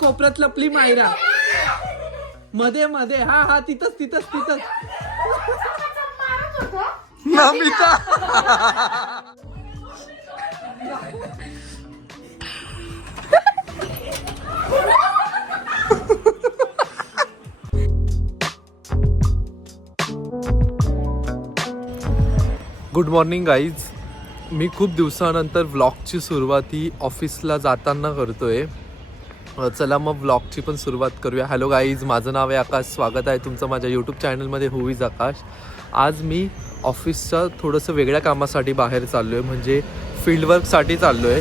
कोपऱ्यात लपली मायरा. मध्ये मध्ये हा हा तिथंच तिथंच तिथंच. नमिता. Good morning guys. मी खूप दिवसानंतर व्लॉगची सुरुवात ही ऑफिसला जाताना करतोय. चला मग व्लॉगची पण सुरुवात करूया. हॅलो गाईज, माझं नाव आहे आकाश. स्वागत आहे तुमचं माझ्या यूट्यूब चॅनलमध्ये हू इज आकाश. आज मी ऑफिसच्या थोडंसं वेगळ्या कामासाठी बाहेर चाललो आहे, म्हणजे फील्डवर्कसाठी चाललो आहे.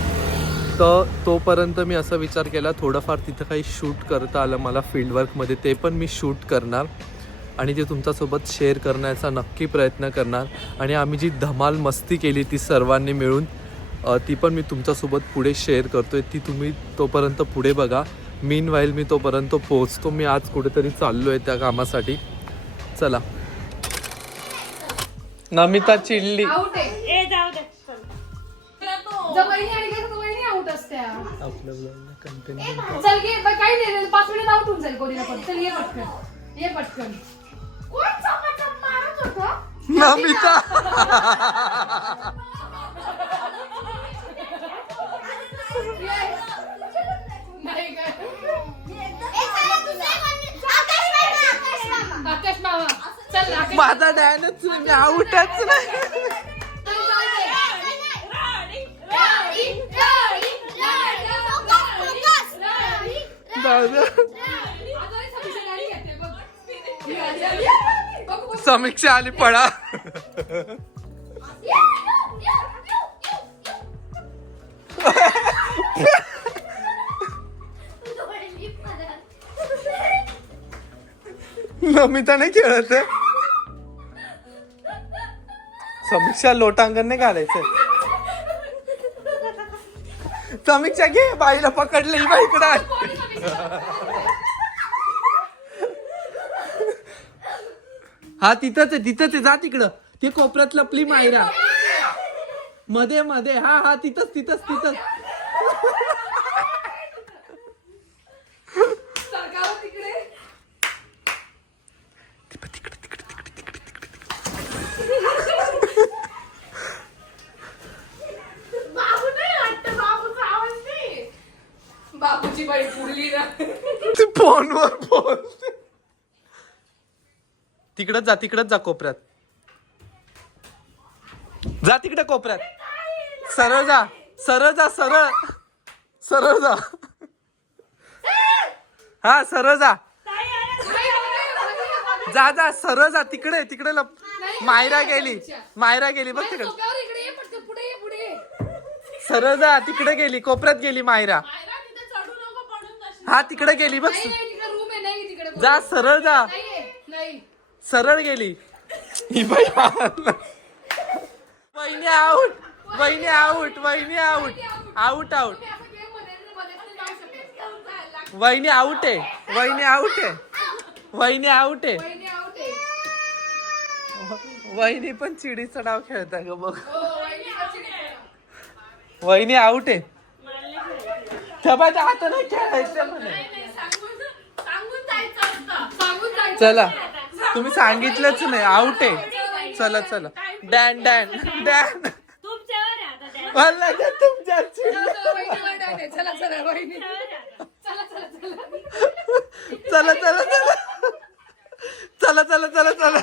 तर तोपर्यंत मी असा विचार केला थोडंफार तिथं काही शूट करता आलं मला फील्डवर्कमध्ये, ते पण मी शूट करणार आणि ते तुमच्यासोबत शेअर करण्याचा नक्की प्रयत्न करणार. आणि आम्ही जी धमाल मस्ती केली ती सर्वांनी मिळून, ती पण मी तुमच्यासोबत पुढे शेअर करतो आहे. ती तुम्ही तोपर्यंत पुढे बघा. मीनवाईल मी तोपर्यंत पोहोचतो. मी आज कुठेतरी चाललो आहे त्या कामासाठी. चला. नमिता चिडली. नमिता. माझा डॅनच नाही, मी आउटच नाही. समीक्षा आली पळा. नमिता नाही खेळत. समीक्षा लोटांगण नाही घालायचं. समीक्षा घे, बाईला पकडलं. ही बाई इकडं. हा तिथंच आहे तिथंच आहे, जा तिकडं. ते कोपऱ्यात लपली मायरा. मध्ये मध्ये हा हा तिथंच तिथंच तिथंच. बाबूची बाई पुरली ना. फोनवर बोलते. तिकडच जा, तिकडच जा कोपऱ्यात. जा तिकडे कोपऱ्यात. सरळ जा, सरळ जा, सरळ सरळ जा. हा सरळ जा, जा जा सरळ जा. तिकडे तिकडे मायरा गेली, मायरा गेली बघ तिकडे. सरळ जा, तिकडे गेली, कोपऱ्यात गेली मायरा. हा तिकडे गेली बघ. जा सरळ जा, सरळ गेली. ही बाई वहिनी आउट, वहिनी आउट, वहिनी आउट, आउट आउट. वहिनी आउट आहे, वहिनी आउट आहे, वहिनी आउट आहे. वहिनी पण चिडीचं नाव खेळताय ग बघ. वहिनी आउट आहे. आता नाही खेळायचं म्हणे. चला, तुम्ही सांगितलंच नाही. आउट आहे. चला चला. Dan dan dan. तुमच्या चला चला वहिनी. चला चला चला चला चला चला चला.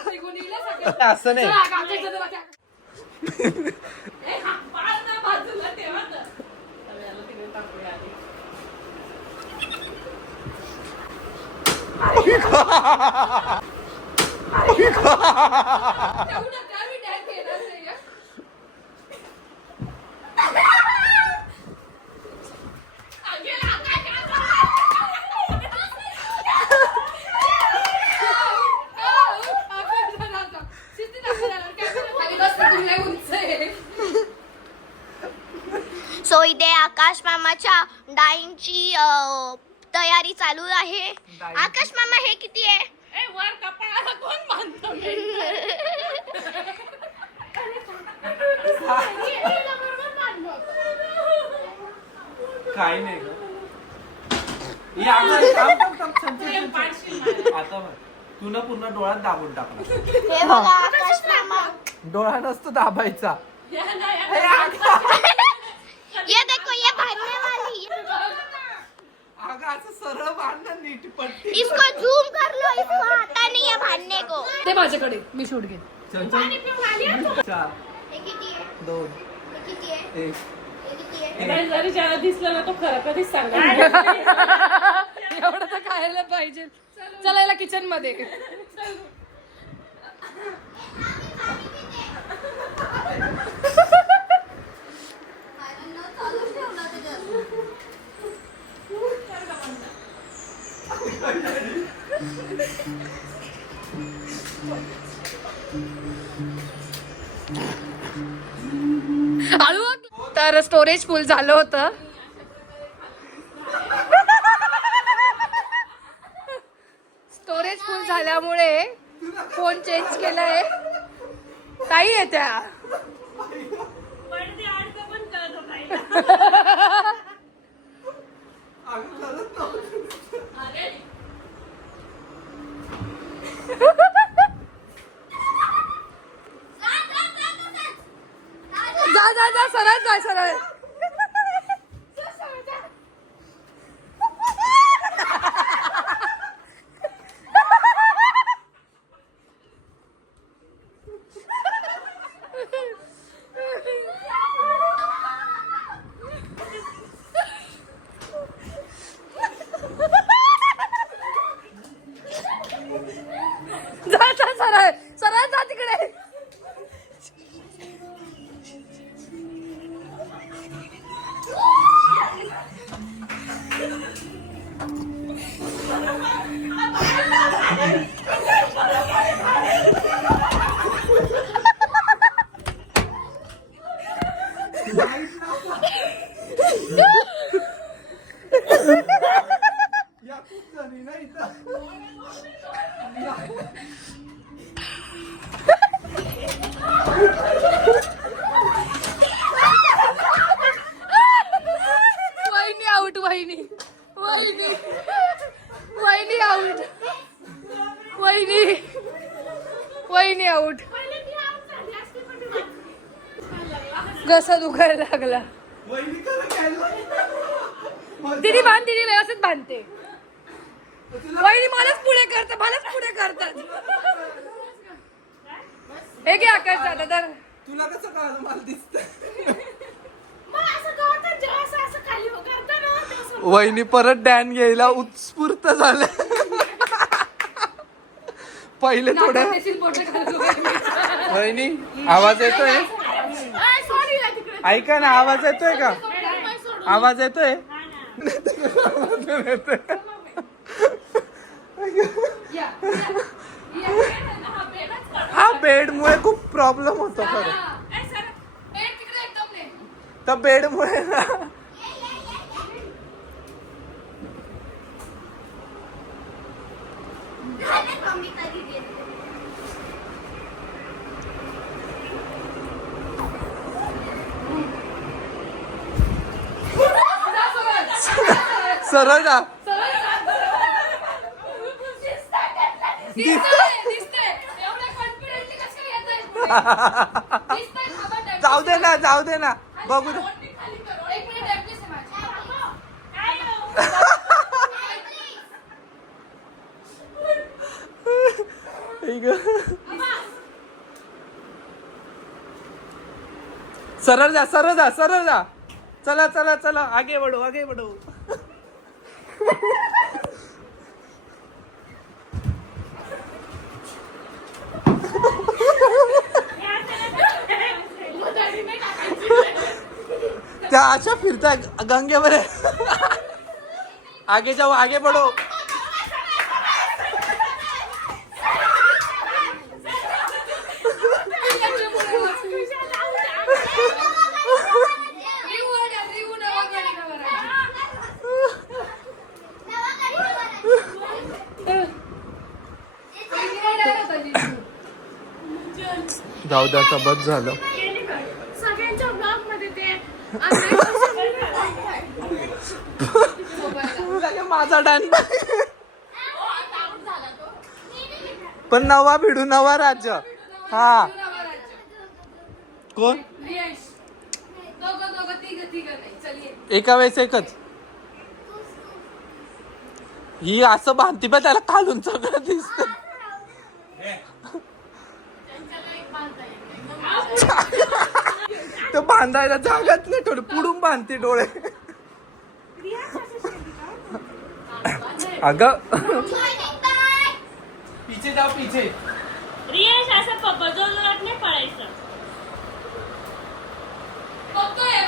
असं नाही. सो इथे आकाश मामाच्या डाईंगची तयारी चालू आहे. आकाश मामा हे किती आहे? वर कपाळाला कोण बांधतो? काय नाही ग. आता तू ना पूर्ण डोळ्यात दाबून टाकला. हे बघा आकाश मामा. डोळा नसतो दाबायचा. या ना, या. ये देखो ये भागने वाली. अगं असं सरळ बांधणं नीट पट्टी. इसको झूम कर लो. इसको आता नहीं है भागने को. ते माझ्याकडे मी शूट घेईन. चल चल. 4 हे किती आहे? 2 हे किती आहे? 1. हे किती आहे? नाही, जरी ज्याला दिसलं ना तो खरं कधीच सांगा. एवढं तर खायला पाहिजे. चला याला किचन मध्ये. तर स्टोरेज फुल झालं होतं. स्टोरेज फुल झाल्यामुळे फोन चेंज केलाय. काही आहे त्या जा जा जा सरळ जा सरळ. जा जा सरळ सरळ जा तिकडे. वहिनी आउट. वहिनी वहिनी वहिनी आउट. वहिनी वहिनी आउट. घसा दुखायला लागला. दिदी बांध. दिदी व्यवस्थित बांधते. वहिनी मलाच पुढे करतात. मलाच पुढे करतात. हे घे आकाश दादा. तर तुला कसं कळलं मला दिसत. वहिनी परत डॅन घ्यायला उत्स्फूर्त झाले. पहिले थोड्या. वहिनी आवाज येतोय. ऐका ना आवाज येतोय का? आवाज येतोय. हा बेडमुळे खूप प्रॉब्लेम होतो खरं. तर बेडमुळे ना सरळ जा. जाऊ दे ना जाऊ दे ना बघू दे. सरळ जा सरळ जा सरळ जा. चला चला चला आगे बढ़ो आगे बढ़ो. त्या अशा फिरता गंगेवर. आगे जाओ आगे बढ़ो. जाऊ द्या आता बस झालं. सगळ्यांच्या ब्लॉग मध्ये ते आले माझा डान पण नवा भिडू नवा राज्य. हा कोण एका वेळेस एकच ही असं बांधती पण त्याला खालून सगळं दिसत. तो बांधायला जागाच नाही थोडं पुढून बांधते डोळे. अगं पीछे जाओ पीछे. रियाश असं पप्पाजवळ नाही पळायचं. बघतोय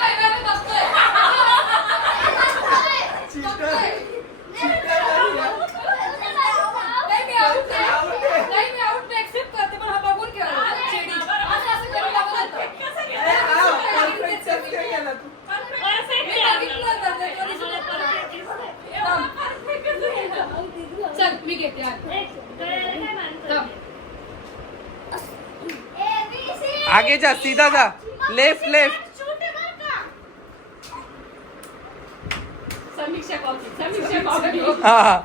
चल मी घेते. आगे जा सीधा जा लेफ्ट लेफ्ट. समीक्षा कॉफी. हा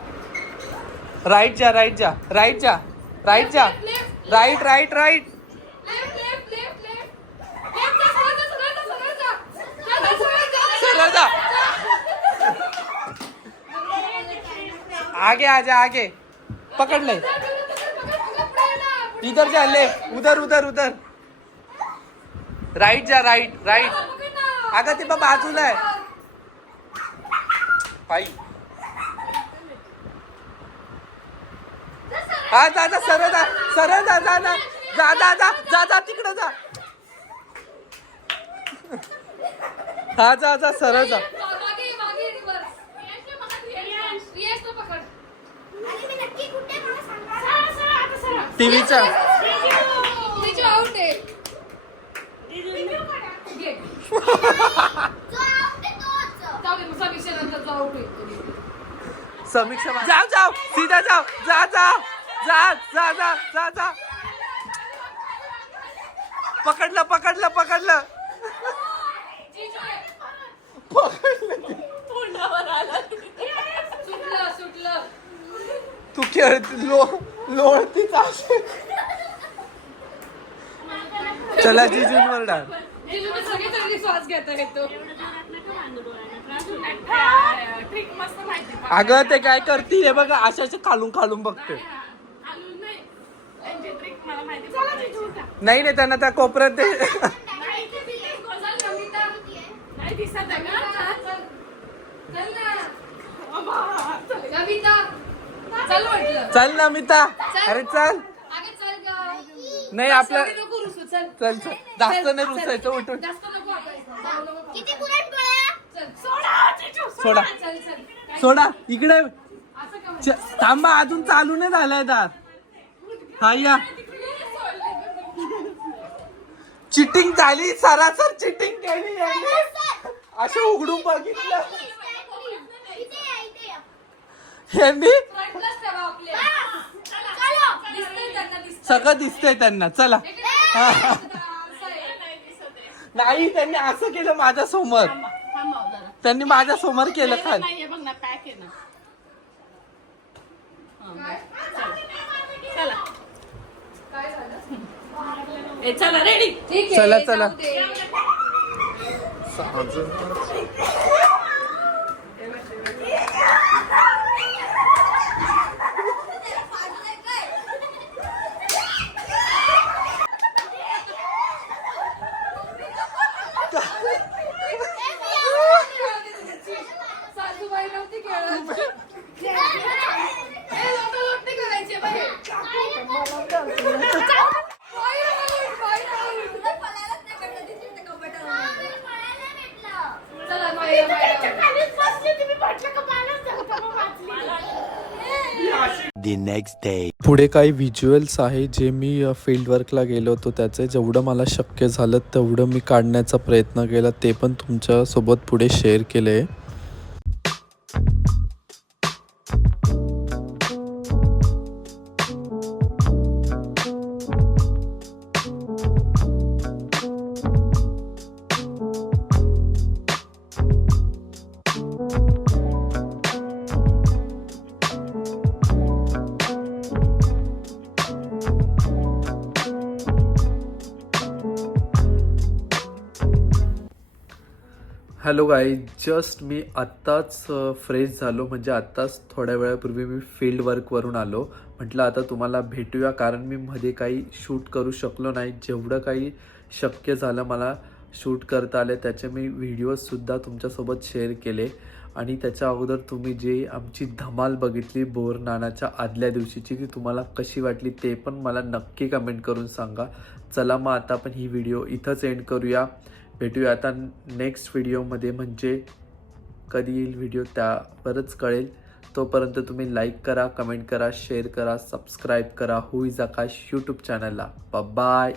राईट जा राईट जा राईट जा राईट जा राईट राईट राईट. सरळ जा. आगे आ जा आगे. पकड़ ले. इधर जा ले उधर उधर उधर. राईट जा राईट राईट. अगं ते बाजूला आहे पायी. हा जा जा सरळ जा सरळ जा जा जा जा जा जा जा जा तिकडे जा. हा जा जा सरळ जा. टीव्हीचा समीक्षा जाओ जाओ सीधा जाओ जा जा जा जा जा जा जा. पकडलं पकडलं पकडलं सुटलं. तू खेळ लोळतीच असे. चला जिजूंवर डाल. सगळे श्वास घेता येतो. अगं ते काय करते हे बघा अशाच खालून खालून बघते. नाही नाही त्यांना त्या कोपऱ्यात ते चल ना मिता. अरे चल नाही आपलं चल चल जास्त नाही रुसायचं उठून. सोडा सोडा इकडे थांबा अजून चालू नाही झालाय दार. हा या चिटिंग झाली सरासर चिटिंग केली असं उघडून बघितलं यांनी. सगळं दिसतंय त्यांना. चला नाही त्यांनी असं केलं माझ्या समोर. त्यांनी माझ्या समोर केलं खाली. चला रेडी. चला चला The next day. पुढे काही व्हिज्युअल्स आहे जे मी फील्डवर्कला गेलो होतो त्याचे जेवढं मला शक्य झालं तेवढं मी काढण्याचा प्रयत्न केला. ते पण तुमच्यासोबत पुढे शेअर केलं आहे. हॅलो गाईज, जस्ट मी आत्ताच फ्रेश झालो, म्हणजे आत्ताच थोड्या वेळापूर्वी मी फील्ड वर्कवरून आलो. म्हटलं आता तुम्हाला भेटूया, कारण मी मध्ये काही शूट करू शकलो नाही. जेवढं काही शक्य झालं मला शूट करता आले त्याचे मी व्हिडिओजसुद्धा तुमच्यासोबत शेअर केले. आणि त्याच्या अगोदर तुम्ही जे आमची धमाल बघितली बोरनानाच्या आदल्या दिवशीची, ती तुम्हाला कशी वाटली ते पण मला नक्की कमेंट करून सांगा. चला मग आता आपण ही व्हिडिओ इथंच एंड करूया. भेटूया आता नेक्स्ट व्हिडिओमध्ये, म्हणजे कधी येईल व्हिडिओ त्यावरच कळेल. तोपर्यंत तुम्ही लाईक करा, कमेंट करा, शेअर करा, सबस्क्राईब करा हू इज आकाश यूट्यूब चॅनलला. बाय.